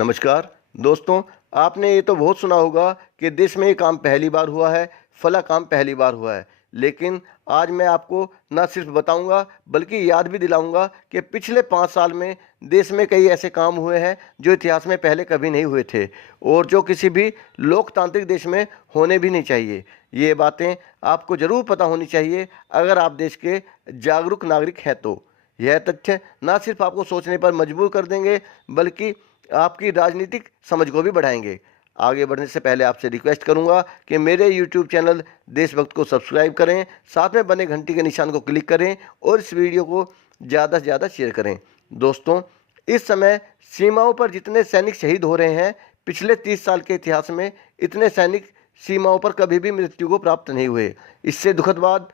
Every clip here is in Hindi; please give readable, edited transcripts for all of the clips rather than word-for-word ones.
नमस्कार दोस्तों, आपने ये तो बहुत सुना होगा कि देश में ये काम पहली बार हुआ है, फला काम पहली बार हुआ है। लेकिन आज मैं आपको न सिर्फ बताऊंगा बल्कि याद भी दिलाऊंगा कि पिछले 5 साल में देश में कई ऐसे काम हुए हैं जो इतिहास में पहले कभी नहीं हुए थे और जो किसी भी लोकतांत्रिक देश में होने भी नहीं चाहिए। ये बातें आपको ज़रूर पता होनी चाहिए अगर आप देश के जागरूक नागरिक हैं तो। यह तथ्य न सिर्फ आपको सोचने पर मजबूर कर देंगे बल्कि आपकी राजनीतिक समझ को भी बढ़ाएंगे। आगे बढ़ने से पहले आपसे रिक्वेस्ट करूंगा कि मेरे YouTube चैनल देशभक्त को सब्सक्राइब करें, साथ में बने घंटी के निशान को क्लिक करें और इस वीडियो को ज़्यादा से ज़्यादा शेयर करें। दोस्तों, इस समय सीमाओं पर जितने सैनिक शहीद हो रहे हैं, पिछले 30 साल के इतिहास में इतने सैनिक सीमाओं पर कभी भी मृत्यु को प्राप्त नहीं हुए। इससे दुखद बात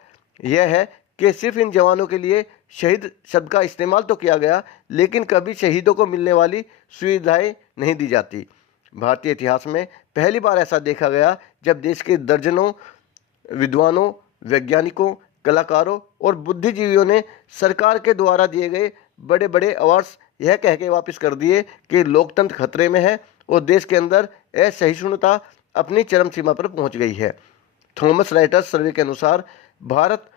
यह है कि सिर्फ इन जवानों के लिए शहीद शब्द का इस्तेमाल तो किया गया, लेकिन कभी शहीदों को मिलने वाली सुविधाएं नहीं दी जाती। भारतीय इतिहास में पहली बार ऐसा देखा गया जब देश के दर्जनों विद्वानों, वैज्ञानिकों, कलाकारों और बुद्धिजीवियों ने सरकार के द्वारा दिए गए बड़े बड़े अवार्ड्स यह कह के वापस कर दिए कि लोकतंत्र खतरे में है और देश के अंदर असहिष्णुता अपनी चरम सीमा पर पहुंच गई है। थॉमस राइटर्स सर्वे के अनुसार भारत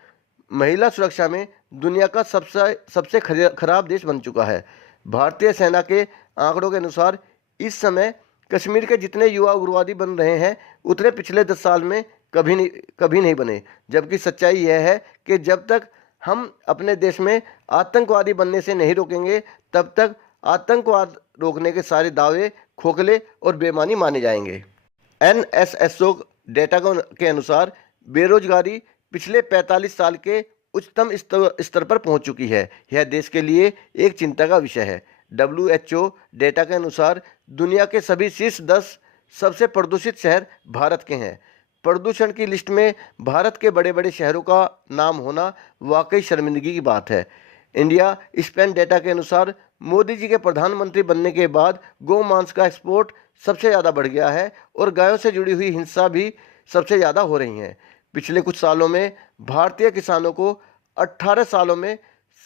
महिला सुरक्षा में दुनिया का सबसे खराब देश बन चुका है। भारतीय सेना के आंकड़ों के अनुसार इस समय कश्मीर के जितने युवा उग्रवादी बन रहे हैं उतने पिछले 10 साल में कभी नहीं बने। जबकि सच्चाई यह है कि जब तक हम अपने देश में आतंकवादी बनने से नहीं रोकेंगे तब तक आतंकवाद रोकने के सारे दावे खोखले और बेमानी माने जाएंगे। NSSO डेटा के अनुसार बेरोजगारी पिछले 45 साल के उच्चतम स्तर पर पहुंच चुकी है। यह देश के लिए एक चिंता का विषय है। WHO डेटा के अनुसार दुनिया के सभी शीर्ष 10 सबसे प्रदूषित शहर भारत के हैं। प्रदूषण की लिस्ट में भारत के बड़े बड़े शहरों का नाम होना वाकई शर्मिंदगी की बात है। इंडिया स्पेन डेटा के अनुसार मोदी जी के प्रधानमंत्री बनने के बाद गौ मांस का एक्सपोर्ट सबसे ज़्यादा बढ़ गया है और गायों से जुड़ी हुई हिंसा भी सबसे ज़्यादा हो रही है। पिछले कुछ सालों में भारतीय किसानों को 18 सालों में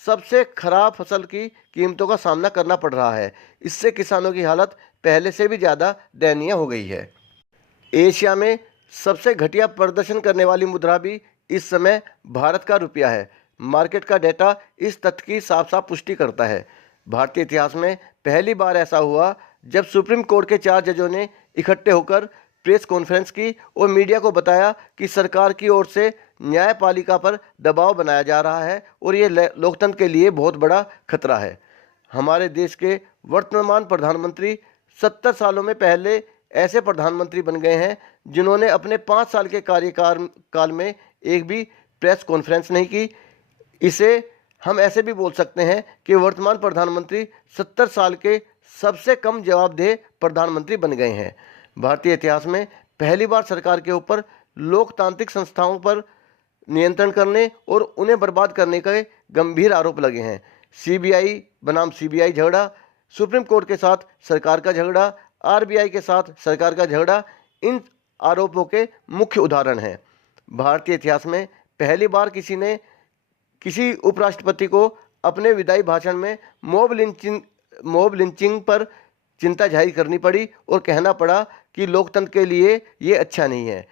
सबसे खराब फसल की कीमतों का सामना करना पड़ रहा है। इससे किसानों की हालत पहले से भी ज़्यादा दयनीय हो गई है। एशिया में सबसे घटिया प्रदर्शन करने वाली मुद्रा भी इस समय भारत का रुपया है। मार्केट का डेटा इस तथ्य की साफ साफ पुष्टि करता है। भारतीय इतिहास में पहली बार ऐसा हुआ जब सुप्रीम कोर्ट के 4 जजों ने इकट्ठे होकर प्रेस कॉन्फ्रेंस की और मीडिया को बताया कि सरकार की ओर से न्यायपालिका पर दबाव बनाया जा रहा है और ये लोकतंत्र के लिए बहुत बड़ा खतरा है। हमारे देश के वर्तमान प्रधानमंत्री 70 सालों में पहले ऐसे प्रधानमंत्री बन गए हैं जिन्होंने अपने 5 साल के कार्यकाल में एक भी प्रेस कॉन्फ्रेंस नहीं की। इसे हम ऐसे भी बोल सकते हैं कि वर्तमान प्रधानमंत्री 70 साल के सबसे कम जवाबदेह प्रधानमंत्री बन गए हैं। भारतीय इतिहास में पहली बार सरकार के ऊपर लोकतांत्रिक संस्थाओं पर नियंत्रण करने और उन्हें बर्बाद करने के गंभीर आरोप लगे हैं। CBI बनाम CBI झगड़ा, सुप्रीम कोर्ट के साथ सरकार का झगड़ा, RBI के साथ सरकार का झगड़ा इन आरोपों के मुख्य उदाहरण हैं। भारतीय इतिहास में पहली बार किसी उपराष्ट्रपति को अपने विदाई भाषण में मॉब लिंचिंग पर चिंता जाहिर करनी पड़ी और कहना पड़ा कि लोकतंत्र के लिए ये अच्छा नहीं है।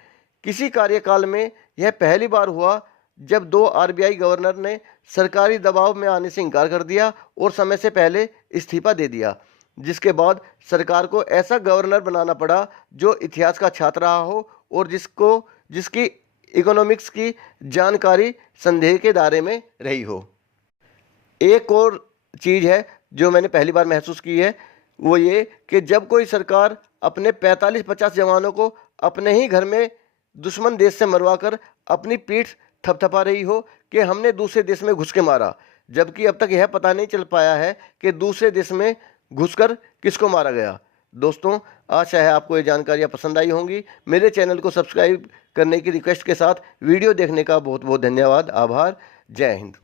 किसी कार्यकाल में यह पहली बार हुआ जब 2 RBI गवर्नर ने सरकारी दबाव में आने से इनकार कर दिया और समय से पहले इस्तीफा दे दिया, जिसके बाद सरकार को ऐसा गवर्नर बनाना पड़ा जो इतिहास का छात्र रहा हो और जिसकी इकोनॉमिक्स की जानकारी संदेह के दायरे में रही हो। एक और चीज़ है जो मैंने पहली बार महसूस की है, वो ये कि जब कोई सरकार अपने 45-50 जवानों को अपने ही घर में दुश्मन देश से मरवाकर अपनी पीठ थपथपा रही हो कि हमने दूसरे देश में घुस के मारा, जबकि अब तक यह पता नहीं चल पाया है कि दूसरे देश में घुसकर किसको मारा गया। दोस्तों, आशा है आपको ये जानकारियाँ पसंद आई होंगी। मेरे चैनल को सब्सक्राइब करने की रिक्वेस्ट के साथ वीडियो देखने का बहुत बहुत धन्यवाद। आभार। जय हिंद।